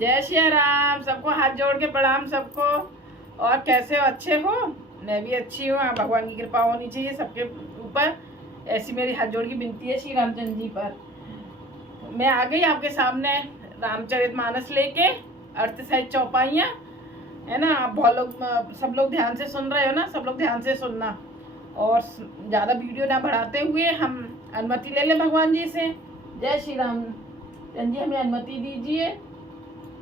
जय श्री राम। सबको हाथ जोड़ के प्रणाम सबको। और कैसे हो? अच्छे हो? मैं भी अच्छी हूँ। भगवान की कृपा होनी चाहिए सबके ऊपर, ऐसी मेरी हाथ जोड़ की विनती है श्री रामचंद्र जी पर। मैं आ गई आपके सामने रामचरितमानस लेके, अर्थसहित चौपाइयाँ, है ना। आप बहुत लोग, सब लोग ध्यान से सुन रहे हो ना, सब लोग ध्यान से सुनना। और ज़्यादा वीडियो ना बढ़ाते हुए हम अनुमति ले लें भगवान जी से। जय श्री राम चंद्र जी, हमें अनुमति दीजिए।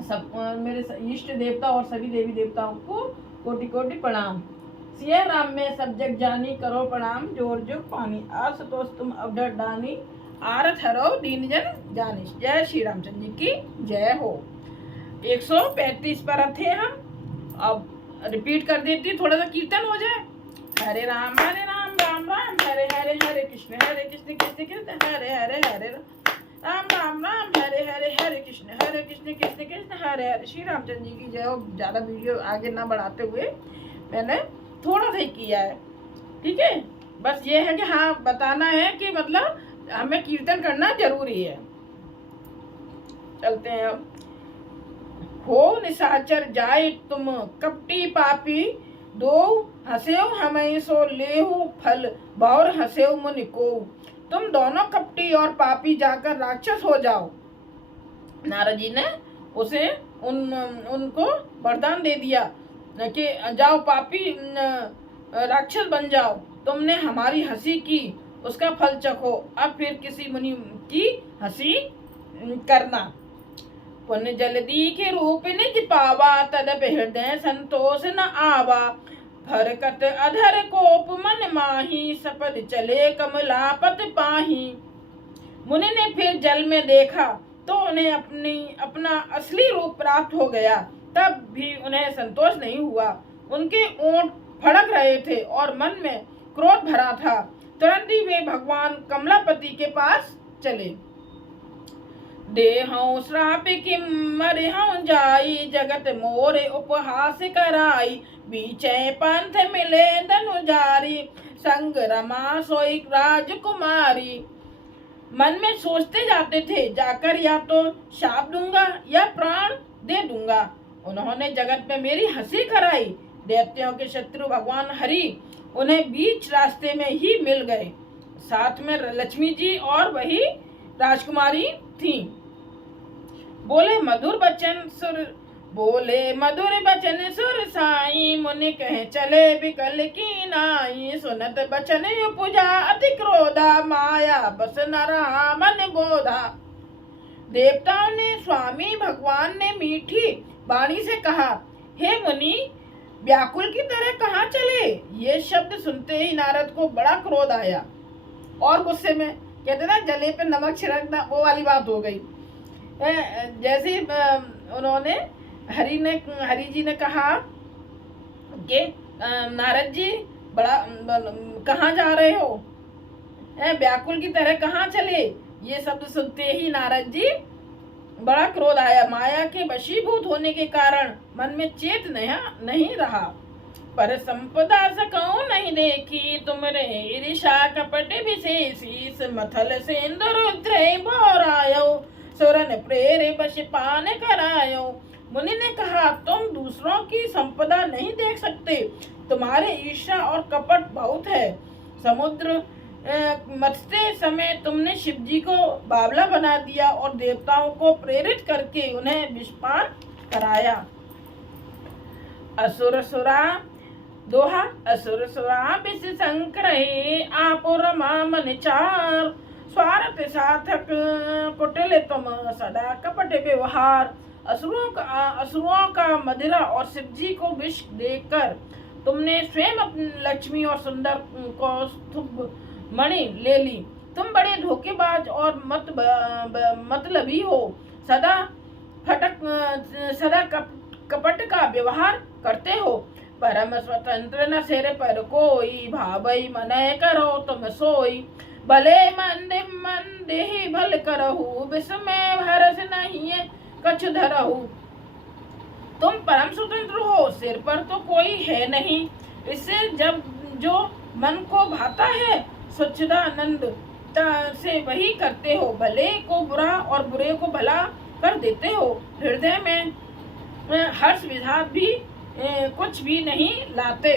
सब मेरे इष्ट देवता और सभी देवी देवताओं को कोटि कोटि प्रणाम। सिया राम में सब जग जानी, करो प्रणाम जोर जुग पानी। आसुतोष तुम अवधर दानी, आरत हरो दीन जन जानी। जय श्री रामचंद्र जी की जय हो। 135 पर थे हम। अब रिपीट कर देती, थोड़ा सा कीर्तन हो जाए। हरे राम राम राम हरे हरे, हरे कृष्ण कृष्ण कृष्ण हरे हरे, हरे राम राम राम हरे हरे, हरे कृष्ण कृष्ण कृष्ण हरे हरे। श्री रामचंद्र जी की जय हो। ज़्यादा वीडियो आगे ना बढ़ाते हुए मैंने थोड़ा सा ही किया है, ठीक है। बस ये है कि हाँ, बताना है कि मतलब हमें कीर्तन करना जरूरी है। चलते हैं अब। हो निशाचर जाए तुम कपटी पापी, दो हंसेव हमें सो लेहु फल, बौर हंसेव मुनि को। तुम दोनों कपटी और पापी जाकर राक्षस हो जाओ। नारद जी ने उसे उनको वरदान दे दिया कि जाओ पापी राक्षस बन जाओ। तुमने हमारी हंसी की, उसका फल चखो। अब फिर किसी मुनि की हंसी करना। पुण्य जल्दी के रूप निज पावा, तदप हृदय संतोष न आवा। फरकत अधर कोप मन माही, सपद चले कमलापत पाही। मुनि ने फिर जल में देखा तो उन्हें अपना असली रूप प्राप्त हो गया। तब भी उन्हें संतोष नहीं हुआ। उनके ओंठ फड़क रहे थे और मन में क्रोध भरा था। तुरंत ही वे भगवान कमलापति के पास चले। देहौ श्राप किम मरिहौ जाई, जगत मोरे उपहास कराई। बीचे पंथ मिले धनुजारी, संग रमा सोई राजकुमारी। मन में सोचते जाते थे, जाकर या तो शाप दूंगा या प्राण दे दूंगा। उन्होंने जगत में मेरी हंसी कराई। दैत्यों के शत्रु भगवान हरि उन्हें बीच रास्ते में ही मिल गए। साथ में लक्ष्मी जी और वही राजकुमारी थी। बोले मधुर बचन सुर साई, मुनि कहे चले विकल की नाई। सुनत बचन उपजा अति क्रोधा, माया बस न रहा मन बोधा। देवताओं ने, स्वामी भगवान ने मीठी वाणी से कहा, हे मुनि, व्याकुल की तरह कहाँ चले। ये शब्द सुनते ही नारद को बड़ा क्रोध आया और गुस्से में, कहते ना जले पे नमक छिड़कना, वो वाली बात हो गई। जैसे उन्होंने हरि जी ने कहा कि नारद जी बड़ा कहाँ जा रहे हो, व्याकुल की तरह कहाँ चले। ये शब्द सुनते ही नारद जी बड़ा क्रोध आया। माया के वशीभूत होने के कारण मन में चेत नहीं रहा। पर संपदा सकौ नहीं देखी, तुमरे ईर्षा कपट विशेषीस। मथल सिंदूर उद्रय बोरायो, सुरन प्रेरे बश पान करायो। मुनि ने कहा, तुम दूसरों की संपदा नहीं देख सकते, तुम्हारे ईर्ष्या और कपट बहुत है। समुद्र मथते समय तुमने शिव जी को बावला बना दिया और देवताओं को प्रेरित करके उन्हें विषपान कराया। असुर सुरा दोहा, असुर सुरा विष संक्रहे, आपो रमा मन चार। स्वार्थ साधक कुटिल तुम, सदा कपट व्यवहार। असुरों का मदिरा और शिव जी को विष देकर तुमने स्वयं लक्ष्मी और सुंदर को मणि ले ली। तुम बड़े धोखेबाज और मतलबी हो। सदा कपट का व्यवहार करते हो। परम स्वतंत्र न सिर पर कोई, भावई मनय करो तुम सोई। भले मंदे ही भल करहु, विस्मय भरस नहीं कछु धरहु। तुम परम स्वतंत्र हो, सिर पर तो कोई है नहीं। इससे जब जो मन को भाता है सच्चिदानंद से वही करते हो। भले को बुरा और बुरे को भला कर देते हो। हृदय में हर्ष विषाद भी कुछ भी नहीं लाते।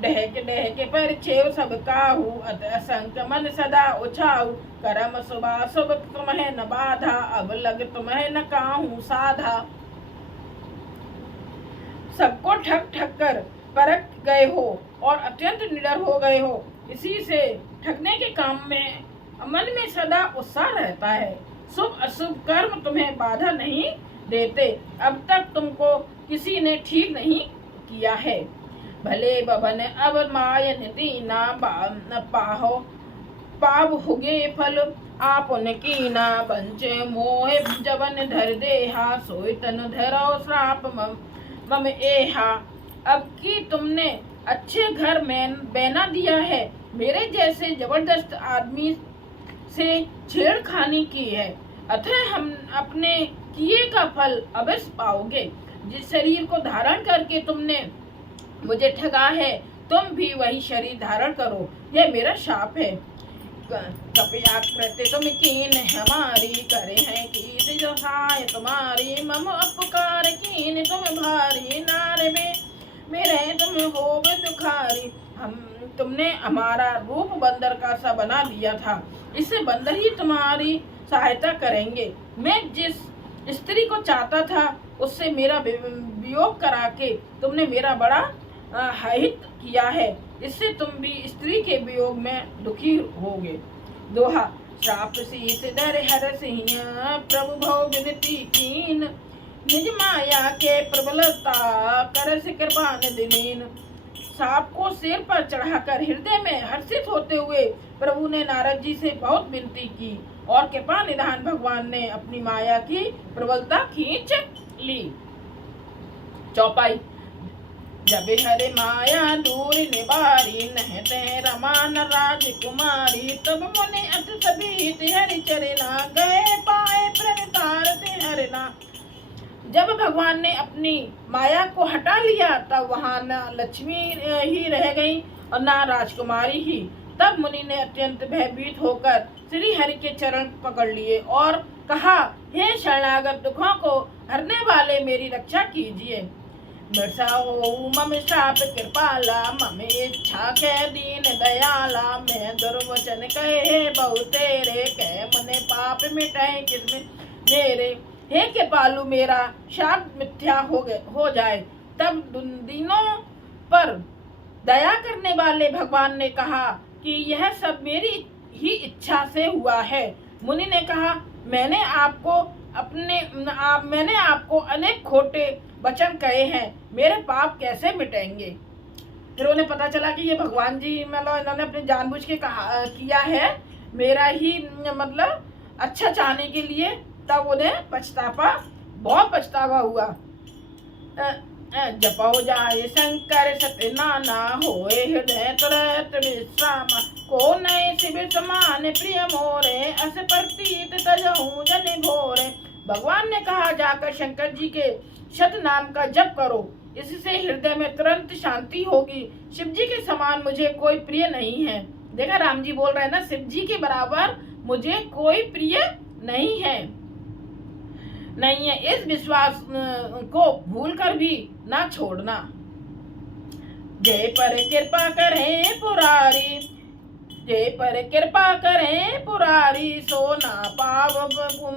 डहके पर छेव सब काहू, असंख्य मन सदा उछाऊ। करम शुभाशुभ तुम्हें न बाधा, अब लग तुम्हें न काहू साधा। सबको ठग ठग कर परख गए हो और अत्यंत निडर हो गए हो। इसी से ठगने के काम में मन में सदा उत्साह रहता है। शुभ अशुभ कर्म तुम्हें बाधा नहीं देते। अब तक तुमको किसी ने ठीक नहीं किया है। भले बभन अब मायन दीना, पाहो पाव हुगे फल आपन कीना। बंचे मोह जवन धर देहा, सोई तन धरो श्राप मम एहा। अब कि तुमने अच्छे घर में बहना दिया है, मेरे जैसे जबरदस्त आदमी से छेड़खानी की है, अतः हम अपने किए का फल अवश्य पाओगे। जिस शरीर को धारण करके तुमने मुझे ठगा है, तुम भी वही शरीर धारण करो, यह मेरा शाप है। कपयाकृत्य तुम कीन हमारी, करे हैं की सहाय तुम्हारी। मम अपकार कीन तुम भारी, नारे में मेरे तुम हो दुखारी। तुमने हमारा रूप बंदर का सा बना दिया था, इससे बंदर ही तुम्हारी सहायता करेंगे। मैं जिस स्त्री को चाहता था उससे मेरा वियोग करा के तुमने मेरा बड़ा हित किया है, इससे तुम भी स्त्री के वियोग में दुखी होगे। दोहा। श्राप शीत डर हर सिंह, प्रभु भव विनती कीन। निज माया के प्रबलता, कर कृपा दिलीन। सांप को सिर पर चढ़ाकर हृदय में हर्षित होते हुए प्रभु ने नारद जी से बहुत विनती की और कृपा निधान भगवान ने अपनी माया की प्रबलता खींच ली। चौपाई। जब हरे माया दूर निवारी, नहते रमान राजकुमारी। तब मुनि अत सभी हरि चरना, गए पाए प्रणतारते हरना। जब भगवान ने अपनी माया को हटा लिया तब वहाँ न लक्ष्मी ही रह गई और न राजकुमारी ही। तब मुनि ने अत्यंत भयभीत होकर श्री हरि के चरण पकड़ लिए और कहा, हे शरणागत दुखों को हरने वाले, मेरी रक्षा कीजिए। मम श्राप कृपाला, मम इच्छा के दीन दयाला। मैं दुर्वचन कहे बहु तेरे, कह मुने पाप मिटाए किसमें मेरे। हे कृपालु, मेरा शाप मिथ्या हो जाए। तब दीनों पर दया करने वाले भगवान ने कहा कि यह सब मेरी ही इच्छा से हुआ है। मुनि ने कहा, मैंने आपको अनेक खोटे वचन कहे हैं, मेरे पाप कैसे मिटेंगे। फिर उन्हें पता चला कि ये भगवान जी मतलब इन्होंने अपने जानबूझ के किया है, मेरा ही मतलब अच्छा चाहने के लिए। तब उन्हें बहुत पछतावा हुआ। जपो जाए शंकर सत्य नाना, होए हृदय तुरंत विश्राम। को नए शिविर समान प्रिय मोरे, अस प्रतीत तजहूं जन भोरे। भगवान ने कहा, जाकर शंकर जी के शत नाम का जप करो, इससे हृदय में तुरंत शांति होगी। शिव जी के समान मुझे कोई प्रिय नहीं है। देखा, राम जी बोल रहे हैं ना, शिव जी के बराबर मुझे कोई प्रिय नहीं है। इस विश्वास को भूलकर भी ना छोड़ना। जय पर कृपा करें पुरारी, जय पर कृपा करें पुरारी। सोना पाव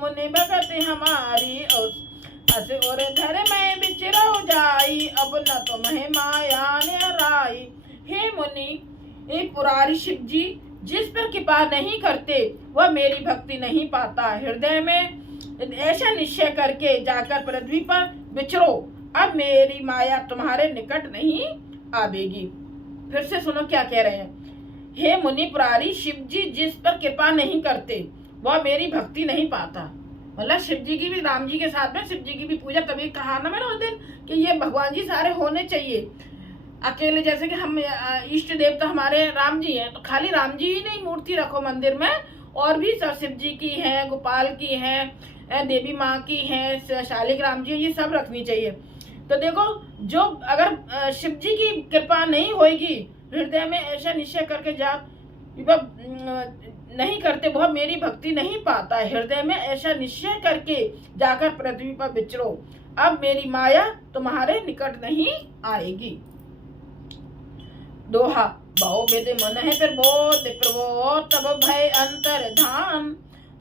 मुनि भगत हमारी, अस और धर में बिचरो जाई। अब न तुम्हें माया ने राई। हे मुनि, हे पुरारी शिव जी जिस पर कृपा नहीं करते वह मेरी भक्ति नहीं पाता। हृदय में ऐसा निश्चय करके जाकर पृथ्वी पर विचरो, अब मेरी माया तुम्हारे निकट नहीं आवेगी। फिर से सुनो क्या कह रहे हैं। हे मुनि पुरारी, शिव जी जिस पर कृपा नहीं करते वह मेरी भक्ति नहीं पाता। मतलब शिव जी की भी, राम जी के साथ में शिव जी की भी पूजा। तभी कहा ना मैंने उस दिन कि ये भगवान जी सारे होने चाहिए। अकेले जैसे कि हम इष्ट देवता हमारे राम जी हैं, तो खाली राम जी ही नहीं मूर्ति रखो मंदिर में, और भी सब शिव जी की है, गोपाल की है, देवी माँ की है, शालिग्राम जी, ये सब रखनी चाहिए। तो देखो, जो अगर शिव जी की कृपा नहीं होगी, हृदय में ऐसा निश्चय करके जा वह नहीं करते, वह मेरी भक्ति नहीं पाता। हृदय में ऐसा निश्चय करके जाकर पृथ्वी पर विचरो। अब मेरी माया तुम्हारे निकट नहीं आएगी। दोहा। बहुविध मन है प्रबोध प्रबोध, तब भय अंतर ध्यान।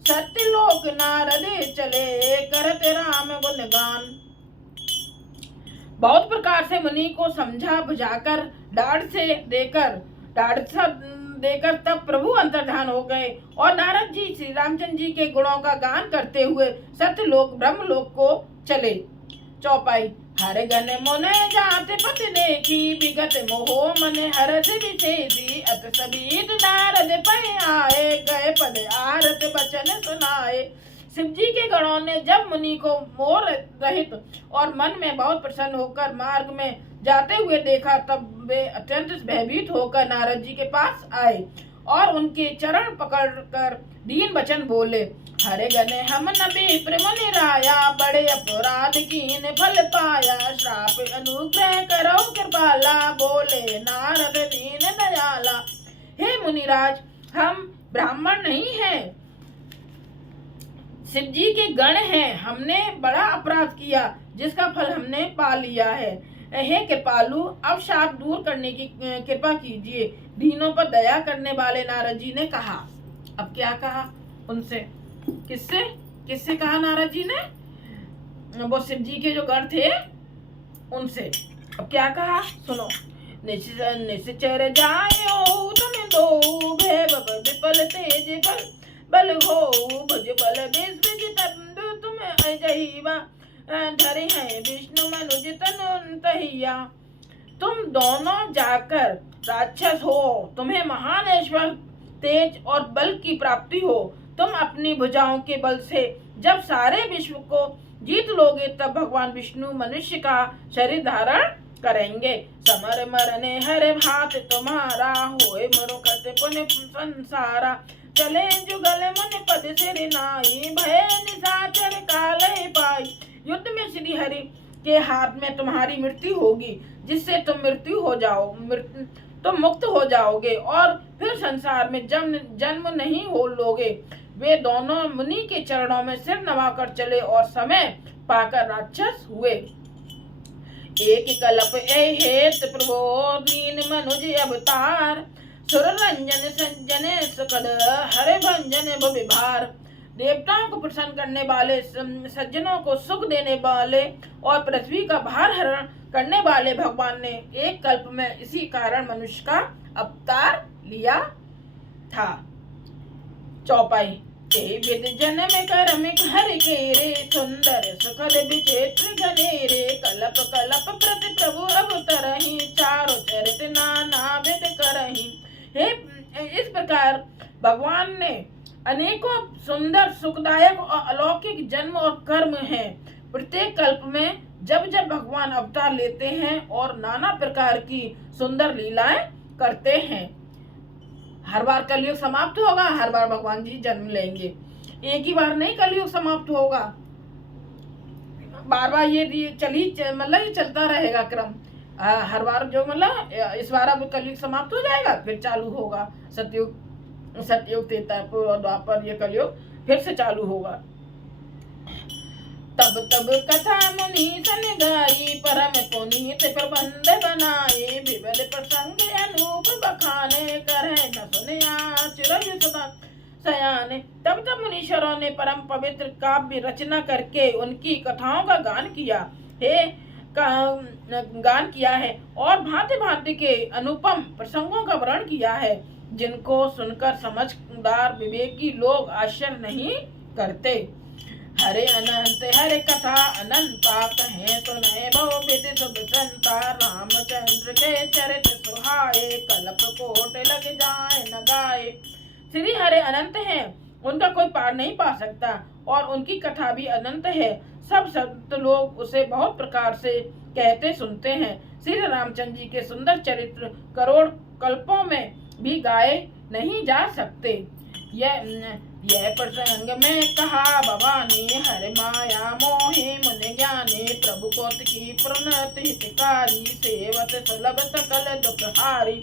सत्यलोक नारद चले, करते राम गुणगान। बहुत प्रकार से मुनि को समझा बुझाकर डांट देकर तब प्रभु अंतर्धान हो गए और नारद जी श्री रामचंद्र जी के गुणों का गान करते हुए सत्यलोक ब्रह्मलोक को चले। चौपाई। हर गण मुने जात पत देखी, विगत मोह मन हरस विशेषी। अत सबीत नारद पै आए, गए पद आरत बचन सुनाए। शिव जी के गणों ने जब मुनि को मोह रहित और मन में बहुत प्रसन्न होकर मार्ग में जाते हुए देखा, तब वे अत्यंत भयभीत होकर नारद जी के पास आए और उनके चरण पकड़कर दीन वचन बोले। हरे गने हम नबी मुनि राया, बड़े अपराध कीन फल पाया। श्राप अनुग्रह करो कृपाला, बोले नारद दीन दयाला। हे मुनिराज, हम ब्राह्मण नहीं हैं, शिव जी के गण हैं। हमने बड़ा अपराध किया जिसका फल हमने पा लिया है। हे कृपालु, अब शाप दूर करने की कृपा कीजिए। दीनों पर दया करने वाले नारद जी ने कहा। अब क्या कहा उनसे? किससे कहा नारद जी ने? वो शिव जी के जो गण थे उनसे। अब क्या कहा सुनो। निश्चर जायो तुम दो, भय विपल तेज बल हो। भुज बल विज तंदु तुम अजहिवा, धरे हैं विष्णु मनुज तनु तहिया। तुम दोनों जाकर राक्षस हो, तुम्हें महान ऐश्वर्य तेज और बल की प्राप्ति हो। तुम अपनी भुजाओं के बल से जब सारे विश्व को जीत लोगे, तब भगवान विष्णु मनुष्य का शरीर धारण करेंगे। समर मरने हरे भात तुम्हारा, होए मरुखत पुण्य संसारा। चले जुगल मन पद सिर नाई, भय निशाचर काले पाई। युद्ध में श्री हरि के हाथ में तुम्हारी मृत्यु होगी, जिससे तुम तुम मुक्त हो जाओगे और फिर संसार में जन्म नहीं हो लोगे। वे दोनों मुनि के चरणों में सिर नवाकर चले और समय पाकर राक्षस हुए। एक कल्प हेत प्रभो दीन मनुज अवतार, सुर रंजन संजने सुखद हरे भंजन भविभार। देवताओं को प्रसन्न करने वाले, सज्जनों को सुख देने वाले और पृथ्वी का भार हरण करने वाले भगवान ने एक कल्प में इसी कारण मनुष्य का अवतार लिया था। चौपाई। विद जन्म कर्म हर केरे, सुंदर सुखद विचित्र घनेरे। कल्प कल्प प्रति प्रभु अवतरहि, चारों चरित नाना विद करहि। हे, इस प्रकार भगवान ने अनेकों सुंदर सुखदायक और अलौकिक जन्म और कर्म हैं। प्रत्येक कल्प में जब जब भगवान अवतार लेते हैं और नाना प्रकार की सुंदर लीलाएं करते हैं। हर बार कलयुग समाप्त होगा, हर बार भगवान जी जन्म लेंगे। एक ही बार नहीं कलयुग समाप्त होगा, बार बार ये मतलब ये चलता रहेगा क्रम। हर बार जो मतलब इस बार अब कलयुग समाप्त हो जाएगा, फिर चालू होगा सतयुग त्रेतायुग और द्वापर, ये कलयुग फिर से चालू होगा। तब तब कथा मुनि सन गाई, परम पुनीत प्रबंध बनाए। विविध प्रसंग अनूप बखाने, करहे न सुनिया चिरंज सदा सयाने। तब तब मुनीश्वरों ने परम पवित्र काव्य रचना करके उनकी कथाओं का गान किया है और भांति भांति के अनुपम प्रसंगों का वर्णन किया है, जिनको सुनकर समझदार विवेकी लोग आश्चर्य नहीं करते। हरे अनंत हरे कथा अनंता, कहे सुने बहुविध शुभ संता। रामचंद्र के चरित सुहाए, कल्प कोट लग जाए न गाए। श्री हरे अनंत हैं, उनका कोई पार नहीं पा सकता और उनकी कथा भी अनंत है। सब संत लोग उसे बहुत प्रकार से कहते सुनते हैं। श्री रामचंद्र जी के सुंदर चरित्र करोड़ कल्पों में भी गाए नहीं जा सकते। यह प्रसंग में कहा भवानी, हर माया मोहि मुनि ज्ञानी। प्रभु कोत की प्रणत हितकारी, सेवत सुलभ सकल दुखहारी।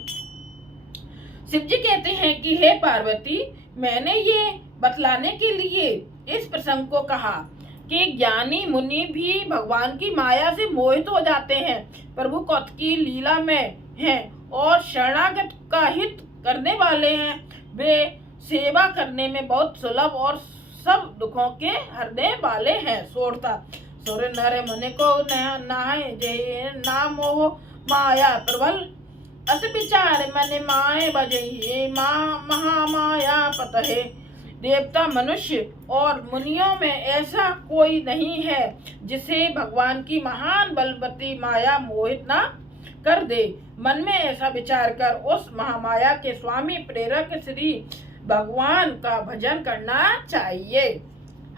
शिव जी कहते हैं कि हे पार्वती, मैंने ये बतलाने के लिए इस प्रसंग को कहा कि ज्ञानी मुनि भी भगवान की माया से मोहित हो जाते हैं, प्रभु कौतुकी लीला में हैं और शरणागत का हित करने वाले हैं। वे सेवा करने में बहुत सुलभ और सब दुखों के हरने वाले हैं। सोरता सुर नर मुनि को नहाए जय नाम मोह माया प्रबल, अस विचार मन माए बजई महामाया पतहे। देवता मनुष्य और मुनियों में ऐसा कोई नहीं है जिसे भगवान की महान बलवती माया मोहित ना कर दे। मन में ऐसा विचार कर उस महामाया के स्वामी प्रेरक श्री भगवान का भजन करना चाहिए।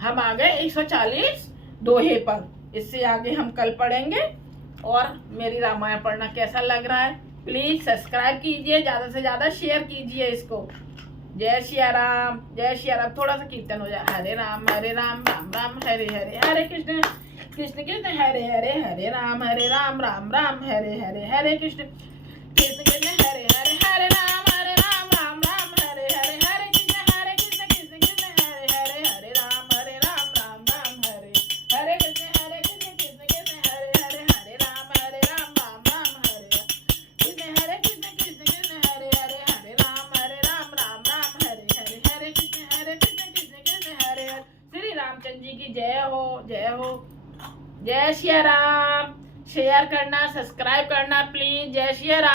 हम आ गए 140 दोहे पर, इससे आगे हम कल पढ़ेंगे। और मेरी रामायण पढ़ना कैसा लग रहा है प्लीज सब्सक्राइब कीजिए, ज्यादा से ज्यादा शेयर कीजिए इसको। जय सिया राम, जय सिया राम। थोड़ा सा कीर्तन हो जाए। हरे राम राम राम हरे हरे, हरे कृष्ण कृष्ण कृष्ण हरे हरे, हरे राम राम राम हरे हरे, हरे कृष्ण कृष्ण कृष्ण हरे हरे, हरे राम राम हरे हरे, हरे कृष्ण कृष्ण कृष्ण हरे हरे, हरे राम राम हरे हरे कृष्ण कृष्ण कृष्ण हरे हरे, हरे राम राम हरे कृष्ण कृष्ण कृष्ण हरे हरे, हरे राम राम हरे हरे, हरे कृष्ण कृष्ण कृष्ण हरे हरे। श्री रामचंद्र जी की जय हो, जय हो। जय सिया राम। शेयर करना, सब्सक्राइब करना प्लीज। जय सिया राम।